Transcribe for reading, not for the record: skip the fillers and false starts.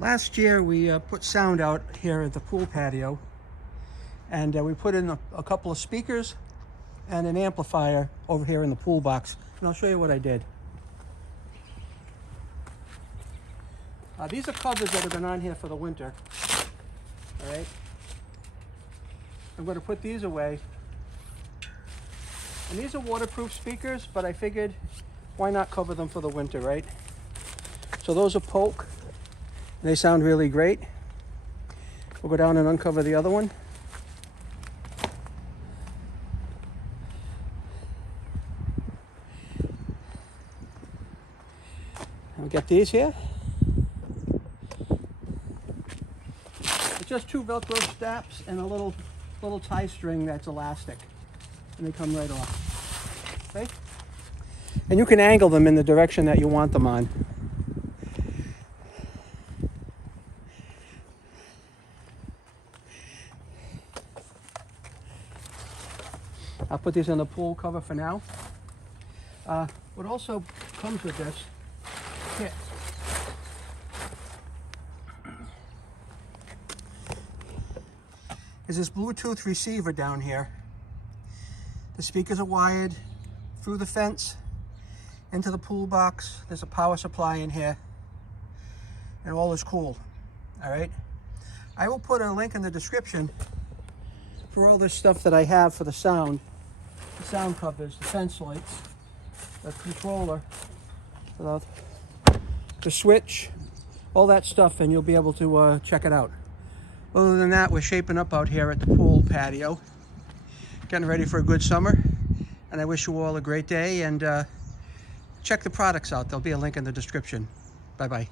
Last year we put sound out here at the pool patio, and we put in a couple of speakers and an amplifier over here in the pool box, and I'll show you what I did. These are covers that have been on here for the winter. All right, I'm going to put these away, and these are waterproof speakers, but I figured why not cover them for the winter, right? So those are Polk. They sound really great. We'll go down and uncover the other one. And we get these here. It's just two Velcro straps and a little tie string that's elastic, and they come right off. Okay? And you can angle them in the direction that you want them on. I'll put these on the pool cover for now. What also comes with this kit is this Bluetooth receiver down here. The speakers are wired through the fence into the pool box. There's a power supply in here, and all is cool. All right, I will put a link in the description for all this stuff that I have for the sound covers, the fence lights, the controller, the switch, all that stuff, and you'll be able to check it out. Other than that, we're shaping up out here at the pool patio, getting ready for a good summer, and I wish you all a great day, and check the products out. There'll be a link in the description. Bye-bye.